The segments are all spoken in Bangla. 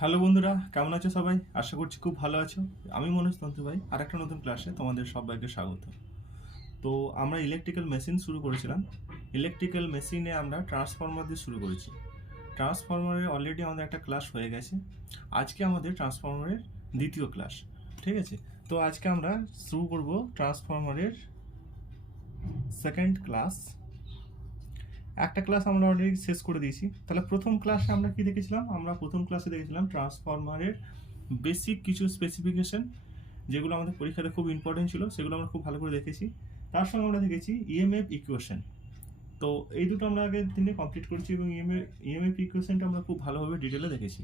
হ্যালো বন্ধুরা, কেমন আছো সবাই? আশা করছি খুব ভালো আছো। আমি মনোজ তন্তু ভাই, আর একটা নতুন ক্লাসে তোমাদের সবাইকে স্বাগত। তো আমরা ইলেকট্রিক্যাল মেশিন শুরু করেছিলাম। ইলেকট্রিক্যাল মেশিনে আমরা ট্রান্সফরমার দিয়ে শুরু করেছি। ট্রান্সফরমারের অলরেডি আমাদের একটা ক্লাস হয়ে গেছে। আজকে আমাদের ট্রান্সফরমারের দ্বিতীয় ক্লাস, ঠিক আছে? তো আজকে আমরা শুরু করব ট্রান্সফরমারের সেকেন্ড ক্লাস। একটা ক্লাস আমরা অলরেডি শেষ করে দিয়েছি। তাহলে প্রথম ক্লাসে আমরা কি দেখেছিলাম? আমরা প্রথম ক্লাসে দেখেছিলাম ট্রান্সফরমারের বেসিক কিছু স্পেসিফিকেশন, যেগুলো আমাদের পরীক্ষাতে খুব ইম্পর্টেন্ট ছিল, সেগুলো আমরা খুব ভালো করে দেখেছি। তার সঙ্গে আমরা দেখেছি ইএমএফ ইকুয়েশন। তো এই দুটো আমরা আগের দিনে কমপ্লিট করেছি এবং ইএমএফ ইকুয়েশনটা আমরা খুব ভালোভাবে ডিটেলে দেখেছি।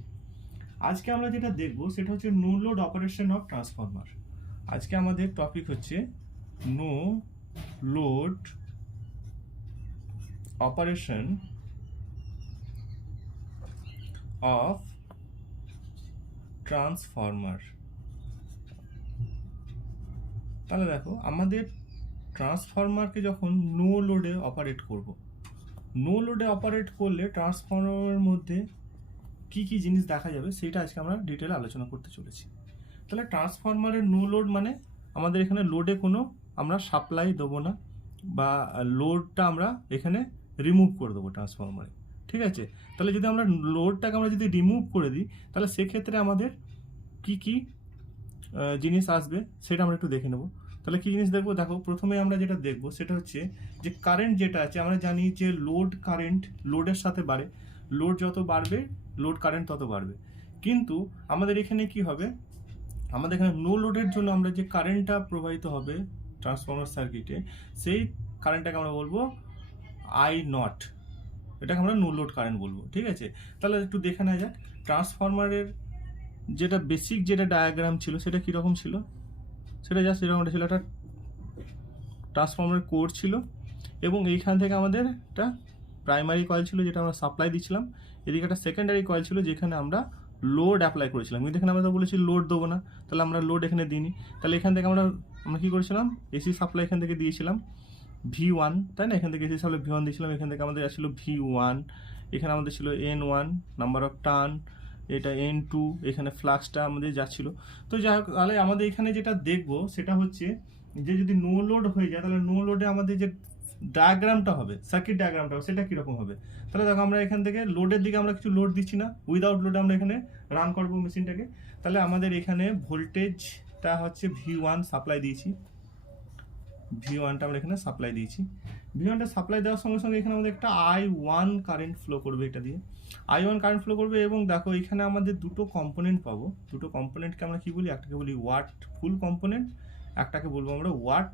আজকে আমরা যেটা দেখব সেটা হচ্ছে no load operation of transformer. আজকে আমাদের টপিক হচ্ছে no load operation of transformer. তাহলে দেখো, আমাদের ট্রান্সফরমারকে যখন নো লোডে অপারেট করব, নো লোডে অপারেট করলে ট্রান্সফরমারের মধ্যে কি কি জিনিস দেখা যাবে সেটা আজকে আমরা ডিটেলে আলোচনা করতে চলেছি। তাহলে ট্রান্সফরমারের নো লোড মানে আমাদের এখানে লোডে কোনো আমরা সাপ্লাই দেবো না, বা লোডটা আমরা এখানে রিমুভ করে দেবো ট্রান্সফরমারে, ঠিক আছে? তাহলে যদি আমরা লোডটাকে আমরা যদি রিমুভ করে দিই, তাহলে সেক্ষেত্রে আমাদের কি কি জিনিস আসবে সেটা আমরা একটু দেখে নেব। তাহলে কী জিনিস দেখবো? দেখো, প্রথমে আমরা যেটা দেখবো সেটা হচ্ছে যে কারেন্ট যেটা আছে, আমরা জানি যে লোড কারেন্ট লোডের সাথে বাড়ে। লোড যত বাড়বে লোড কারেন্ট তত বাড়বে। কিন্তু আমাদের এখানে কি হবে, আমাদের এখানে নো লোডের জন্য আমরা যে কারেন্টটা প্রবাহিত হবে ট্রান্সফরমার সার্কিটে, সেই কারেন্টটাকে আমরা বলবো আই নট। এটাকে আমরা নো লোড কারেন্ট বলবো, ঠিক আছে? তাহলে একটু দেখে নেওয়া যাক ট্রান্সফরমারের যেটা বেসিক যেটা ডায়াগ্রাম ছিল সেটা কীরকম ছিল। সেটা জাস্ট এরকম ছিল, একটা ট্রান্সফরমারের কোর ছিল এবং এইখান থেকে আমাদের একটা প্রাইমারি কয়েল ছিল যেটা আমরা সাপ্লাই দিচ্ছিলাম। এদিকে একটা সেকেন্ডারি কয়েল ছিল যেখানে আমরা লোড অ্যাপ্লাই করেছিলাম। কিন্তু এখানে আমরা তো বলেছি লোড দেবো না, তাহলে আমরা লোড এখানে দিইনি। তাহলে এখান থেকে আমরা কী করেছিলাম, এসি সাপ্লাই এখান থেকে দিয়েছিলাম V1, তাই না? এখান থেকে এসি সাপ্লাই V1 দিয়েছিলাম। এখান থেকে আমাদের আসছিল V1, এখানে আমাদের ছিল N1 নাম্বার অফ টার্ন, এটা N2, এখানে ফ্লাক্সটা আমাদের যাচ্ছিল। তো যাই হোক, তাহলে আমাদের এখানে যেটা দেখবো সেটা হচ্ছে যে যদি নো লোড হয়ে যায় তাহলে নো লোডে আমাদের যে ডায়াগ্রামটা হবে, সার্কিট ডায়াগ্রামটা হবে, সেটা কীরকম হবে। তাহলে দেখো, আমরা এখান থেকে লোডের দিকে আমরা কিছু লোড দিচ্ছি না, উইদাউট লোডে আমরা এখানে রান করবো মেশিনটাকে। তাহলে আমাদের এখানে ভোল্টেজটা হচ্ছে V1 সাপ্লাই দিয়েছি, V1টা আমরা এখানে সাপ্লাই দিয়েছি। V1টা সাপ্লাই দেওয়ার সঙ্গে সঙ্গে এখানে আমাদের একটা I1 কারেন্ট ফ্লো করবে, এটা দিয়ে I1 কারেন্ট ফ্লো করবে। এবং দেখো, এখানে আমাদের দুটো কম্পোনেন্ট পাবো। দুটো কম্পোনেন্টকে আমরা কি বলি, একটাকে বলি ওয়াট ফুল কম্পোনেন্ট, একটাকে বলবো আমরা ওয়াট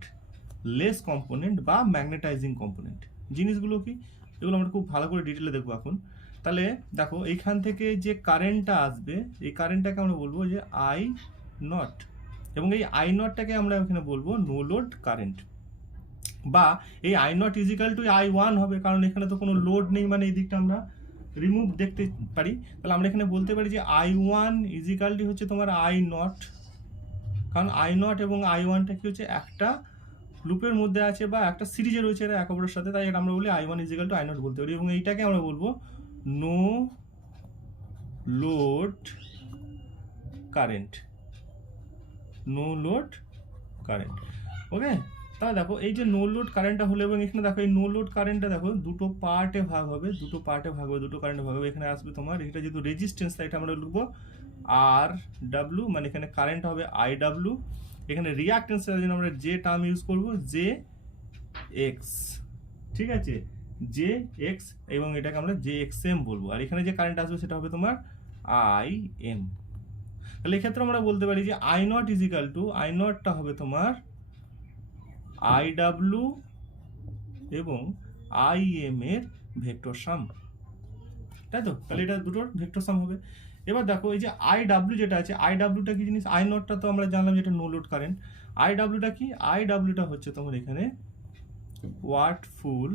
লেস কম্পোনেন্ট বা ম্যাগনেটাইজিং কম্পোনেন্ট। জিনিসগুলো কি, এগুলো আমরা খুব ভালো করে ডিটেলে দেখবো এখন। তাহলে দেখো, এইখান থেকে যে কারেন্টটা আসবে এই কারেন্টটাকে আমরা বলবো যে আই নট, এবং এই আই নটটাকে আমরা এখানে বলবো নো লোড কারেন্ট, বা এই I naught equal two I1 হবে, কারণ এখানে তো কোনো লোড নেই, মানে এই দিকটা আমরা রিমুভ দেখতে পারি। তাহলে আমরা এখানে বলতে পারি যে I1 ইজিক্যাল টু হচ্ছে তোমার আই নট, কারণ আই নট এবং I1টা কি হচ্ছে একটা লুপের মধ্যে আছে বা একটা সিরিজে রয়েছে এরা এক অপরের সাথে, তাই এটা আমরা বলি I1 is equal to I not বলতে পারি। এবং এইটাকে আমরা বলবো no load current, no load current, okay? তাহলে দেখো, এই যে নো লোড কারেন্টটা হলো, এবং এখানে দেখো এই নো লোড কারেন্টটা দেখো দুটো পার্টে ভাগ হবে, দুটো কারেন্টে ভাগ হবে। এখানে আসবে তোমার, এটা যেহেতু রেজিস্ট্যান্স তাই এটা আমরা লিখবো RW, মানে এখানে কারেন্ট হবে IW। এখানে রিঅ্যাকট্যান্সের জন্য আমরা যে টার্ম ইউজ করবো JX, ঠিক আছে? JX, এবং এটাকে আমরা JXM বলবো। আর এখানে যে কারেন্ট আসবে সেটা হবে তোমার IM। তাহলে এক্ষেত্রে আমরা বলতে পারি যে I naught equal to, I নটটা হবে তোমার IW এবং IM এর ভেক্টর সাম, তাই তো? তাহলে এটা দুটোর ভেক্টর সাম হবে। এবার দেখো, এই যে IW যেটা আছে, IWটা কি জিনিস? আই নটটা তো আমরা জানলাম যেটা নো লোড কারেন্ট। IWটা কি? IWটা হচ্ছে তোমার এখানে ওয়াট ফুল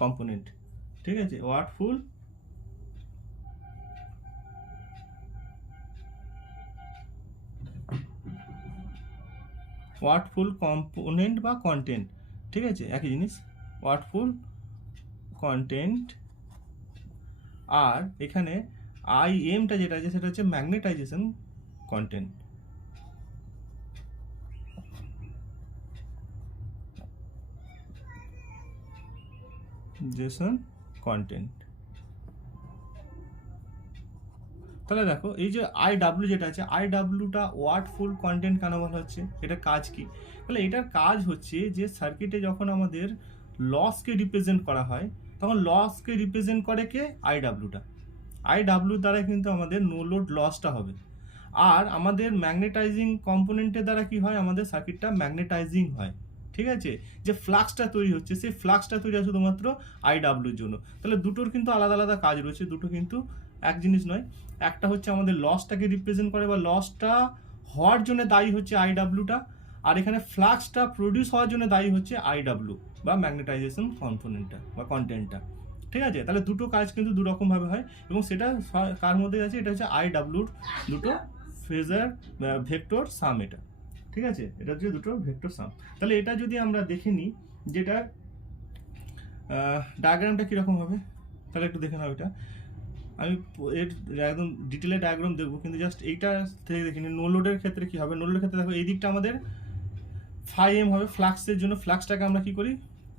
কম্পোনেন্ট, ঠিক আছে? ওয়াট ফুল কম্পোনেন্ট বা কন্টেন্ট, ঠিক আছে? একই জিনিস, ওয়াট ফুল কন্টেন্ট। আর এখানে আই এমটা যেটা আছে সেটা হচ্ছে ম্যাগনেটাইজেশন কন্টেন্ট। Jason content. তাহলে দেখো এই যে আই ডাব্লিউ যেটা আছে, আই ডাব্লিউটা ওয়াটফুল কন্টেন্ট কেন বলা হচ্ছে, এটা কাজ কি? তাহলে এটার কাজ হচ্ছে যে সার্কিটে যখন আমাদের লসকে রিপ্রেজেন্ট করা হয় তখন লসকে রিপ্রেজেন্ট করে কে? আই ডাব্লিউটা। আই ডাব্লিউ দ্বারা কিন্তু আমাদের নো লোড লসটা হবে। আর আমাদের ম্যাগনেটাইজিং কম্পোনেন্টের দ্বারা কি হয়, আমাদের সার্কিটটা ম্যাগনেটাইজিং হয়। ঠিক আছে, যে ফ্লাক্সটা তৈরি হচ্ছে সেই ফ্লাক্সটা তৈরি হয় শুধুমাত্র আই ডাব্লিউর জন্য। তাহলে দুটোর কিন্তু আলাদা আলাদা কাজ রয়েছে, দুটো কিন্তু এক জিনিস নয়। একটা হচ্ছে আমাদের লসটাকে রিপ্রেজেন্ট করে বা লসটা হওয়ার জন্য দায়ী হচ্ছে আই ডাব্লিউটা, আর এখানে ফ্লাক্সটা প্রডিউস হওয়ার জন্য দায়ী হচ্ছে আই ডাব্লিউ বা ম্যাগনেটাইজেশন কম্পোনেন্টটা বা কন্টেন্টটা। ঠিক আছে, তাহলে দুটো কাজ কিন্তু দুরকমভাবে হয় এবং সেটা কার মধ্যে আছে, এটা হচ্ছে আই ডাব্লিউর দুটো ফেজার ভেক্টর সাম। এটা ঠিক আছে, এটা হচ্ছে দুটো ভেক্টর সাম। তাহলে এটা যদি আমরা দেখে নিই যেটা ডায়াগ্রামটা কীরকম হবে, তাহলে একটু দেখে নাও। এটা আমি এর একদম ডিটেলে ডায়াগ্রাম দেখবো, কিন্তু জাস্ট এইটা থেকে দেখে নিই। নো লোডের ক্ষেত্রে কী হবে, নো লোডের ক্ষেত্রে দেখো এই দিকটা আমাদের ফাই এম হবে ফ্লাক্সের জন্য। ফ্লাক্সটাকে আমরা কী করি,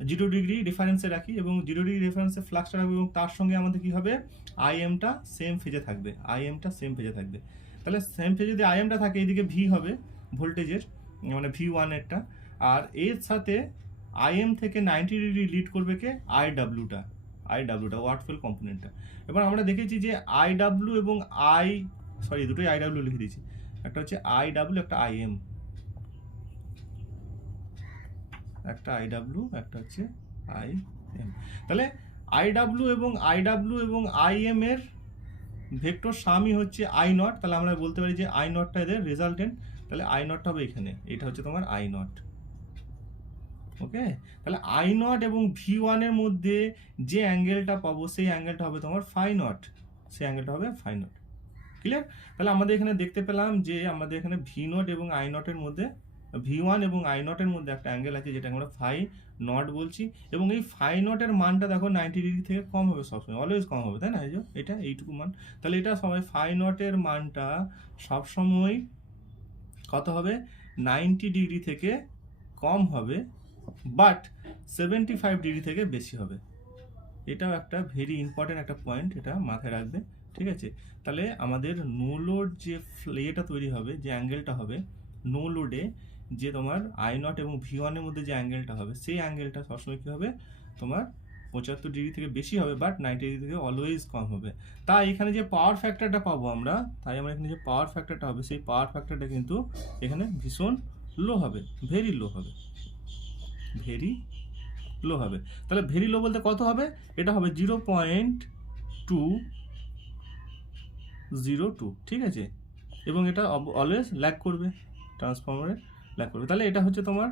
0 ডিগ্রি রেফারেন্সে রাখি এবং 0 ডিগ্রি রেফারেন্সে ফ্লাক্সটা রাখবো এবং তার সঙ্গে আমাদের কী হবে, আই এমটা সেম ফেজে থাকবে, আই এমটা সেম ফেজে থাকবে। তাহলে সেম ফেজে যদি আই এমটা থাকে এইদিকে ভি হবে ভোল্টেজের, মানে V1 আর এর সাথে আই এম থেকে 90 ডিগ্রি লিড করবে কে, আই ডাব্লিউটা ওয়াটফুল কম্পোনেন্টটা। এবার আমরা দেখেছি যে আই ডাব্লিউ এবং দুটোই আই ডাব্লিউ লিখে দিয়েছি, একটা হচ্ছে আই ডাব্লিউ একটা আই এম, একটা আই ডাব্লিউ একটা হচ্ছে আই এম। তাহলে আই ডাব্লিউ এবং আই এম এর ভেক্টর সামই হচ্ছে আই নট। তাহলে আমরা বলতে পারি যে আই নটটা এদের রেজাল্টেন্ট। তাহলে আই নটটা হবে এখানে, এটা হচ্ছে তোমার আই নট। ওকে, তাহলে আই নট এবং V1 এর মধ্যে যে অ্যাঙ্গেলটা পাবো সেই অ্যাঙ্গেলটা হবে তোমার ফাই নট, সেই অ্যাঙ্গেলটা হবে ফাই নট। ক্লিয়ার? তাহলে আমাদের এখানে দেখতে পেলাম যে আমাদের এখানে V0 এবং আই নটের মধ্যে, V1 এবং আই নটের মধ্যে একটা অ্যাঙ্গেল আছে যেটা আমরা ফাই নট বলছি, এবং এই ফাই নটের মানটা দেখো 90 ডিগ্রি থেকে কম হবে সবসময়, অলওয়েজ কম হবে, তাই না? এই যে এটা এইটুকু মান। তাহলে এটা সবাই ফাই নটের মানটা সবসময় কত হবে, 90 ডিগ্রি থেকে কম হবে, বাট 75 ডিগ্রি থেকে বেশি হবে। এটাও একটা ভেরি ইম্পর্টেন্ট একটা পয়েন্ট, এটা মাথায় রাখবে। ঠিক আছে, তাহলে আমাদের নো লোড যে ইয়েটা তৈরি হবে, যে অ্যাঙ্গেলটা হবে নো লোডে, যে তোমার আই নট এবং V1 এর মধ্যে যে অ্যাঙ্গেলটা হবে সেই অ্যাঙ্গেলটা সবসময় কী হবে, তোমার 75 ডিগ্রি থেকে বেশি হবে, বাট 90 ডিগ্রি থেকে অলওয়েজ কম হবে। তাই এখানে যে পাওয়ার ফ্যাক্টরটা পাবো আমরা, এখানে যে পাওয়ার ফ্যাক্টরটা হবে সেই পাওয়ার ফ্যাক্টরটা কিন্তু এখানে ভীষণ লো হবে, ভেরি লো হবে, ভেরি লো হবে। তাহলে ভেরি লো বলতে কত হবে, এটা হবে 0.202। ঠিক আছে, এবং এটা অলওয়েজ ল্যাগ করবে, ট্রান্সফর্মারে ল্যাগ করবে। তাহলে এটা হচ্ছে তোমার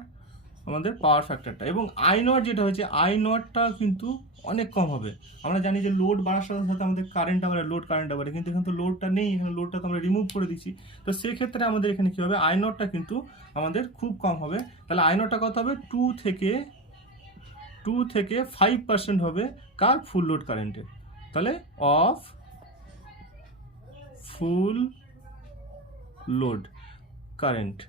আমাদের পাওয়ার ফ্যাক্টরটা। এবং আই নট যেটা হচ্ছে, আই নটটা কিন্তু অনেক কম হবে। আমরা জানি যে লোড বাড়ার সাথে সাথে আমাদের কারেন্টটা বাড়ে, লোড কারেন্টটা বাড়ে, কিন্তু এখানে তো লোডটা নেই, এখানে লোডটা তো আমরা রিমুভ করে দিচ্ছি। তো সেক্ষেত্রে আমাদের এখানে কী হবে, আই নটটা কিন্তু আমাদের খুব কম হবে। তাহলে আই নটটা কত হবে, 2 থেকে 5% হবে কার, ফুল লোড কারেন্টের। তাহলে অফ ফুল লোড কারেন্ট,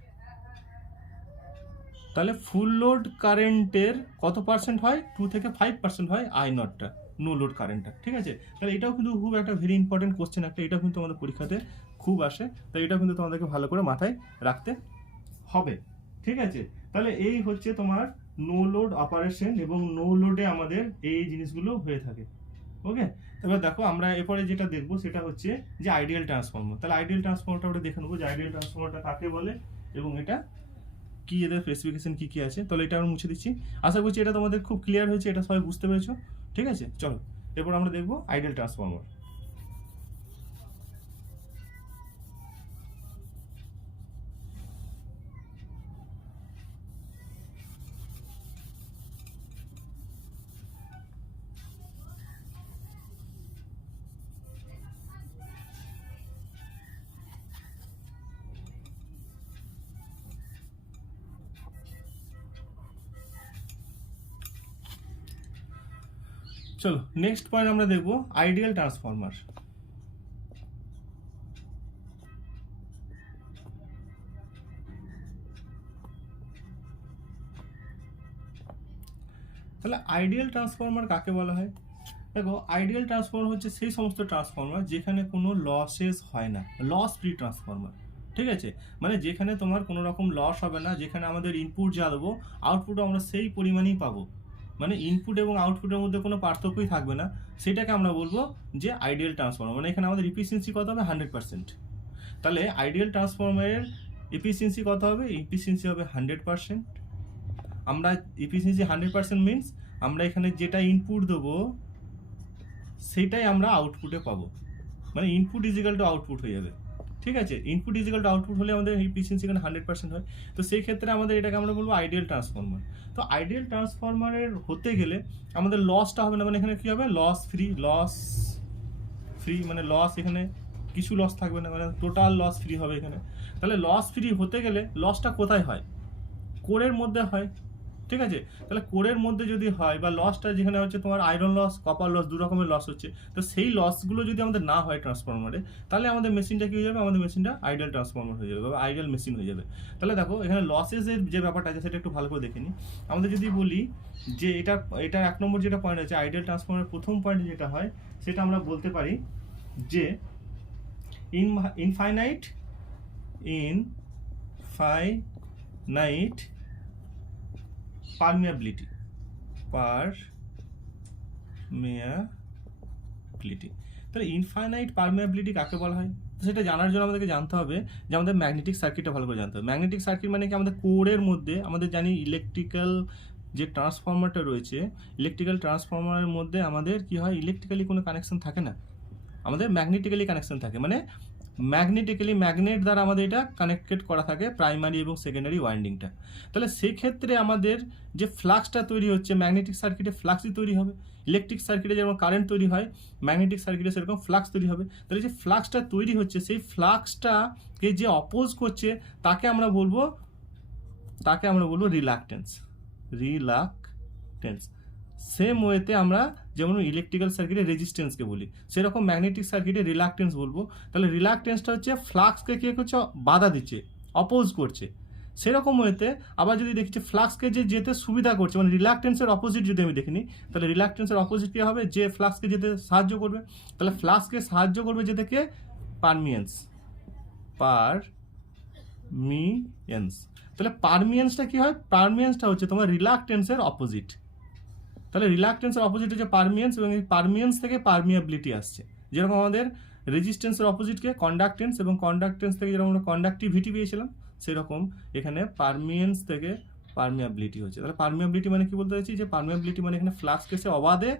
তাহলে ফুল লোড কারেন্টের কত পার্সেন্ট হয়, 2 থেকে 5% হয় আই নটটা, নো লোড কারেন্টটা। ঠিক আছে, তাহলে এটাও কিন্তু খুব একটা ভেরি ইম্পর্টেন্ট কোশ্চেন একটা, এটাও কিন্তু আমাদের পরীক্ষাতে খুব আসে, তাই এটা কিন্তু তোমাদেরকে ভালো করে মাথায় রাখতে হবে। ঠিক আছে, তাহলে এই হচ্ছে তোমার নো লোড অপারেশন, এবং নো লোডে আমাদের এই জিনিসগুলো হয়ে থাকে। ওকে, এবার দেখো আমরা এরপরে যেটা দেখবো সেটা হচ্ছে যে আইডিয়াল ট্রান্সফর্মার। তাহলে আইডিয়াল ট্রান্সফর্মারটা আমরা দেখে নেবো যে আইডিয়াল ট্রান্সফর্মারটা কাকে বলে এবং এটা কি, এদের স্পেসিফিকেশন কি কি আছে। তাহলে এটা আমরা মুছে দিচ্ছি। আশা করছি এটা তোমাদের খুব ক্লিয়ার হয়েছে, এটা সবাই বুঝতে পেরেছো। ঠিক আছে, চলো এরপর আমরা দেখবো আইডিয়াল ট্রান্সফর্মার। চলো নেক্সট পয়েন্ট আমরা দেখবো আইডিয়াল ট্রান্সফর্মার। তাহলে আইডিয়াল ট্রান্সফর্মার কাকে বলা হয়? দেখো, আইডিয়াল ট্রান্সফর্মার হচ্ছে সেই সমস্ত ট্রান্সফর্মার যেখানে কোনো লসেস হয় না, লস ফ্রি ট্রান্সফর্মার। ঠিক আছে, মানে যেখানে তোমার কোনো রকম লস হবে না, যেখানে আমাদের ইনপুট যা দেবো আউটপুটও আমরা সেই পরিমাণেই পাবো, মানে ইনপুট এবং আউটপুটের মধ্যে কোনো পার্থক্যই থাকবে না, সেটাকে আমরা বলবো যে আইডিয়াল ট্রান্সফর্মার। মানে এখানে আমাদের এফিসিয়েন্সি কত হবে? 100%। তাহলে আইডিয়াল ট্রান্সফর্মারের এফিসিয়েন্সি কত হবে? এফিসিয়েন্সি হবে 100%। আমরা এফিসিয়েন্সি 100% মিনস আমরা এখানে যেটা ইনপুট দেবো সেটাই আমরা আউটপুটে পাবো, মানে input is equal to output হয়ে যাবে। ঠিক আছে, input is equal to output হলে আমাদের এফিসিয়েন্সি এখানে 100% হয়। তো সেই ক্ষেত্রে আমাদের এটাকে আমরা বলবো আইডিয়াল ট্রান্সফর্মার। তো আইডিয়াল ট্রান্সফর্মারের হতে গেলে আমাদের লসটা হবে না, মানে এখানে কি হবে? লস ফ্রি, মানে লস এখানে কিছু লস থাকবে না, মানে টোটাল লস ফ্রি হবে এখানে। তাহলে লস ফ্রি হতে গেলে লসটা কোথায় হয়? কোরের মধ্যে হয়। ঠিক আছে, তাহলে কোরের মধ্যে যদি হয়, বা লসটা যেখানে হচ্ছে তোমার আয়রন লস, কপার লস, দু রকমের লস হচ্ছে, তো সেই লসগুলো যদি আমাদের না হয় ট্রান্সফরমারে, তাহলে আমাদের মেশিনটা কি হয়ে যাবে? আমাদের মেশিনটা আইডিয়াল ট্রান্সফরমার হয়ে যাবে, বা আইডিয়াল মেশিন হয়ে যাবে। তাহলে দেখো, এখানে লসেসের যে ব্যাপারটা আছে সেটা একটু ভালো করে দেখে নিই। আমাদের যদি বলি যে এটা 1 নম্বর যেটা পয়েন্ট আছে, আইডিয়াল ট্রান্সফরমারের প্রথম পয়েন্ট যেটা হয় সেটা আমরা বলতে পারি যে ইনফাইনাইট পারমিয়াবিলিটি। তাহলে ইনফাইনাইট পারমিয়াবিলিটি কাকে বলা হয়? সেটা জানার জন্য আমাদেরকে জানতে হবে যে আমাদের ম্যাগনেটিক সার্কিটটা ভালো করে জানতে হবে। ম্যাগনেটিক সার্কিট মানে কি? আমাদের কোরের মধ্যে আমাদের জানি ইলেকট্রিক্যাল যে ট্রান্সফর্মারটা রয়েছে, ইলেকট্রিক্যাল ট্রান্সফর্মারের মধ্যে আমাদের কি হয়? ইলেকট্রিক্যালি কোনো কানেকশন থাকে না, আমাদের ম্যাগনেটিক্যালি কানেকশন থাকে, মানে ম্যাগনেট দ্বারা আমাদের এটা কানেক্টেড করা থাকে প্রাইমারি এবং সেকেন্ডারি ওয়াইন্ডিংটা। তাহলে সেক্ষেত্রে আমাদের যে ফ্লাক্সটা তৈরি হচ্ছে, ম্যাগনেটিক সার্কিটে ফ্লাক্সই তৈরি হবে। ইলেকট্রিক সার্কিটে যেমন কারেন্ট তৈরি হয়, ম্যাগনেটিক সার্কিটে সেরকম ফ্লাক্স তৈরি হবে। তাহলে যে ফ্লাক্সটা তৈরি হচ্ছে, সেই ফ্লাক্সটাকে যে অপোজ করছে তাকে আমরা বলবো রিলাক্টেন্স। সেম ওয়েতে আমরা যেমন ইলেকট্রিক্যাল সার্কিটে রেজিস্ট্যান্সকে বলি, সেরকম ম্যাগনেটিক সার্কিটে রিলাক্টেন্স বলবো। তাহলে রিলাক্টেন্সটা হচ্ছে ফ্লাক্সকে কে করছে? বাধা দিচ্ছে, অপোজ করছে। সেরকম ওয়েতে আবার যদি দেখছি ফ্লাক্সকে যে যেতে সুবিধা করছে, মানে রিলাক্টেন্সের অপোজিট যদি আমি দেখিনি, তাহলে রিলাক্টেন্সের অপোজিট কী হবে? যে ফ্লাক্সকে যেতে সাহায্য করবে। তাহলে ফ্লাক্সকে সাহায্য করবে যেতে কে? পারমিয়েন্স। তাহলে পারমিয়েন্সটা কি হয়? পারমিয়েন্সটা হচ্ছে তোমার রিলাক্টেন্সের অপোজিট। তাহলে রিলাক্টেন্সের অপোজিট হচ্ছে পারমিয়েন্স, এবং এই পারমিয়েন্স থেকে পারমিয়াবিলিটি আসছে। যেরকম আমাদের রেজিস্ট্যান্সের অপোজিটকে কন্ডাক্টেন্স, এবং কন্ডাক্টেন্স থেকে যেরকম আমরা কন্ডাক্টিভিটি পেয়েছিলাম, সেরকম এখানে পারমিয়েন্স থেকে পারমিয়াবিলিটি হচ্ছে। তাহলে পারমিয়াবিলিটি মানে কি বলতে চাইছি? যে পারমিয়াবিলিটি মানে এখানে ফ্লাক্সকে সে অবাধে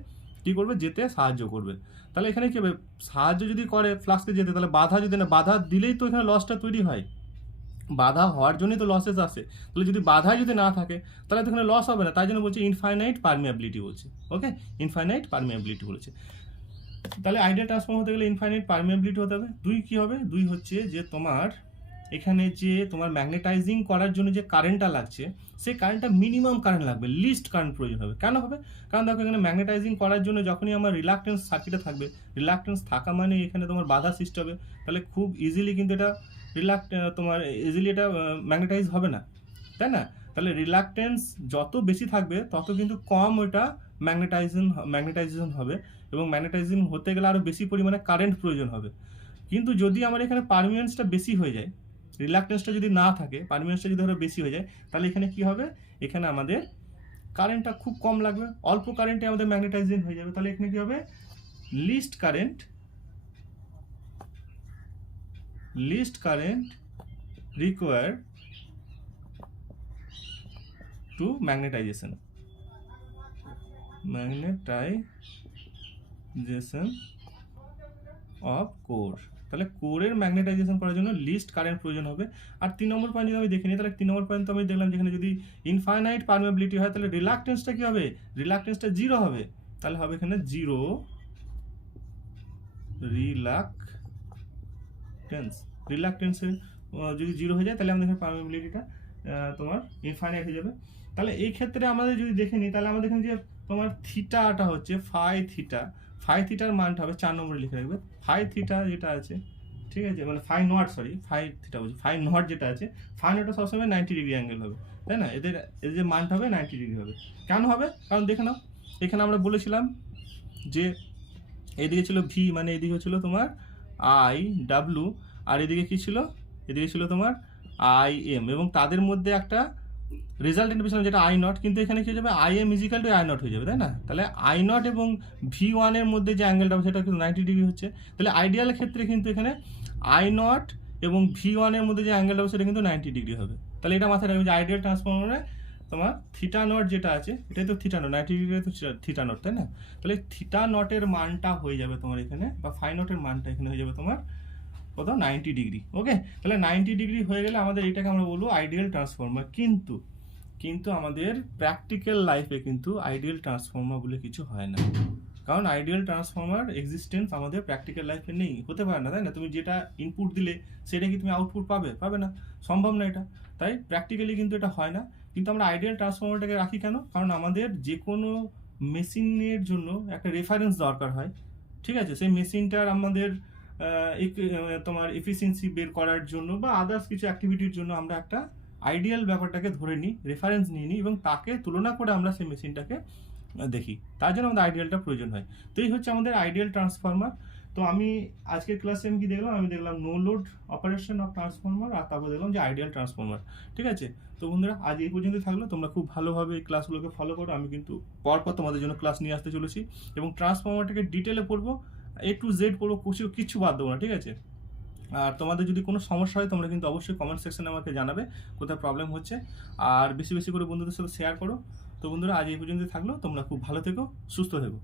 কী করবে? যেতে সাহায্য করবে। তাহলে এখানে কী হবে? সাহায্য যদি করে ফ্লাক্সকে যেতে, তাহলে বাধা যদি না, বাধা দিলেই তো এখানে লসটা তৈরি হয়, বাধা হওয়ার জন্যই তো লসেস আসে। তাহলে যদি বাধাই যদি না থাকে তাহলে তো এখানে লস হবে না, তাই জন্য বলছে ইনফাইনাইট পারমিয়াবিলিটি বলছে। ওকে, ইনফাইনাইট পারমিয়াবিলিটি বলেছে। তাহলে আইডিয়াল ট্রান্সফর্ম হতে গেলে ইনফাইনাইট পারমিয়াবিলিটি হতে হবে। কি হবে? হচ্ছে যে তোমার এখানে যে তোমার ম্যাগনেটাইজিং করার জন্য যে কারেন্টটা লাগছে, সেই কারেন্টটা মিনিমাম কারেন্ট লাগবে, লিস্ট কারেন্ট প্রয়োজন হবে। কেন হবে? কারণ দেখো, এখানে ম্যাগনেটাইজিং করার জন্য যখনই আমার রিলাক্টেন্স সার্কিটে থাকবে, রিলাক্টেন্স থাকা মানে এখানে তোমার বাধা সৃষ্টি হবে। তাহলে খুব ইজিলি কিন্তু এটা তোমার ইজিলি এটা ম্যাগনেটাইজ হবে না, তাই না? তাহলে রিলাক্টেন্স যত বেশি থাকবে তত কিন্তু কম ওটা ম্যাগনেটাইজেশন হবে, এবং ম্যাগনেটাইজিং হতে গেলে আরও বেশি পরিমাণে কারেন্ট প্রয়োজন হবে। কিন্তু যদি আমার এখানে পারমিয়েন্সটা বেশি হয়ে যায়, রিলাক্টেন্সটা যদি না থাকে, পারমিয়েন্সটা যদি আরও বেশি হয়ে যায়, তাহলে এখানে কি হবে? এখানে আমাদের কারেন্টটা খুব কম লাগবে, অল্প কারেন্টে আমাদের ম্যাগনেটাইজিং হয়ে যাবে। তাহলে এখানে কি হবে? Least current required to magnetization of core। তাহলে কোরের ম্যাগনেটাইজেশন করার জন্য লিস্ট কারেন্ট প্রয়োজন হবে। আর 3 নম্বর পয়েন্ট যদি আমি দেখে নিই, তাহলে 3 নম্বর পয়েন্ট তো আমি দেখলাম যেখানে যদি ইনফাইনাইট পারমিয়াবিলিটি হয়, তাহলে রিলাক্টেন্সটা কি হবে? রিলাক্টেন্সটা 0 হবে। তাহলে হবে এখানে 0 রিলাক্টেন্সের যদি 0 হয়ে যায়, তাহলে আমাদের এখানে পারমিয়াবিলিটিটা তোমার ইনফাইনাইট হয়ে যাবে। তাহলে এই ক্ষেত্রে আমাদের যদি দেখে নিই, তাহলে আমাদের এখানে যে তোমার থিটাটা হচ্ছে ফাই থিটার মানটা হবে 4 নম্বরে লিখে রাখবে। ফাই থিটা যেটা আছে, ঠিক আছে, মানে ফাই নট যেটা আছে, ফাই নটটা সবসময় 90 ডিগ্রি অ্যাঙ্গেল হবে। তাই না? এদের যে মানটা হবে 90 ডিগ্রি হবে। কেন হবে? কারণ দেখে নাও, এখানে আমরা বলেছিলাম যে এদিকে ছিল ভি, মানে এদিকে ছিল তোমার আই ডাব্লু, আর এদিকে কি ছিল, এদিকে ছিল তোমার আই এম, এবং তাদের মধ্যে একটা রেজাল্টেন্ট পেয়েছিলাম যেটা আই নট, কিন্তু এখানে কি হয়ে যাবে, I m equal to I naught হয়ে যাবে, তাই না? তাহলে আই নট এবং ভি ওয়ানের মধ্যে যে অ্যাঙ্গেলটা হবে সেটা কিন্তু 90 ডিগ্রি হচ্ছে। তাহলে আইডিয়াল ক্ষেত্রে কিন্তু এখানে আই নট এবং ভি ওয়ানের মধ্যে যে অ্যাঙ্গেলটা হবে সেটা কিন্তু 90 ডিগ্রি হবে। তাহলে এটা মাথায় রাখবে যে আইডিয়াল ট্রান্সফর্মারে তোমার থিটা নট যেটা আছে, এটাই তো থিটা নট, 90 ডিগ্রি তো থিটা নট, তাই না? তাহলে থিটা নটের মানটা হয়ে যাবে তোমার এখানে, বা ফাই নটের মানটা এখানে হয়ে যাবে তোমার কত, 90 ডিগ্রি। ওকে, তাহলে 90 ডিগ্রি হয়ে গেলে আমাদের এটাকে আমরা বলবো আইডিয়াল ট্রান্সফর্মার। কিন্তু আমাদের প্র্যাকটিক্যাল লাইফে কিন্তু আইডিয়াল ট্রান্সফর্মার বলে কিছু হয় না, কারণ আইডিয়াল ট্রান্সফর্মার এক্সিস্টেন্স আমাদের প্র্যাকটিক্যাল লাইফে নেই, হতে পারে না, তাই না? তুমি যেটা ইনপুট দিলে সেটা কি তুমি আউটপুট পাবে না, সম্ভব না এটা। তাই প্র্যাকটিক্যালি কিন্তু এটা হয় না। কিন্তু আমরা আইডিয়াল ট্রান্সফর্মারটাকে রাখি কেন? কারণ আমাদের যে কোনো মেশিনের জন্য একটা রেফারেন্স দরকার হয়, ঠিক আছে? সেই মেশিনটার আমাদের তোমার এফিসিয়েন্সি বের করার জন্য বা আদার্স কিছু অ্যাক্টিভিটির জন্য আমরা একটা আইডিয়াল ব্যাপারটাকে ধরে নিই, রেফারেন্স নিয়ে নিই, এবং তাকে তুলনা করে আমরা সেই মেশিনটাকে দেখি, তার জন্য আমাদের আইডিয়ালটা প্রয়োজন হয়। তো এই হচ্ছে আমাদের আইডিয়াল ট্রান্সফর্মার। তো আমি আজকের ক্লাসে আমি কি দেখলাম, আমি দেখলাম no load operation of transformer, আর তারপর দেখলাম যে আইডিয়াল ট্রান্সফর্মার। ঠিক আছে, তো বন্ধুরা আজ এই পর্যন্ত থাকলো, তোমরা খুব ভালোভাবে এই ক্লাসগুলোকে ফলো করো। আমি কিন্তু পরপর তোমাদের জন্য ক্লাস নিয়ে আসতে চলেছি, এবং ট্রান্সফর্মারটাকে ডিটেলে পড়বো, A to Z পড়বো, কিছু বাদ দেবো না, ঠিক আছে? আর তোমাদের যদি কোনো সমস্যা হয় তোমরা কিন্তু অবশ্যই কমেন্ট সেকশনে আমাকে জানাবে কোথায় প্রবলেম হচ্ছে, আর বেশি বেশি করে বন্ধুদের সাথে শেয়ার করো। তো বন্ধুরা আজ এই পর্যন্ত থাকলো, তোমরা খুব ভালো থেকো, সুস্থ থেকো।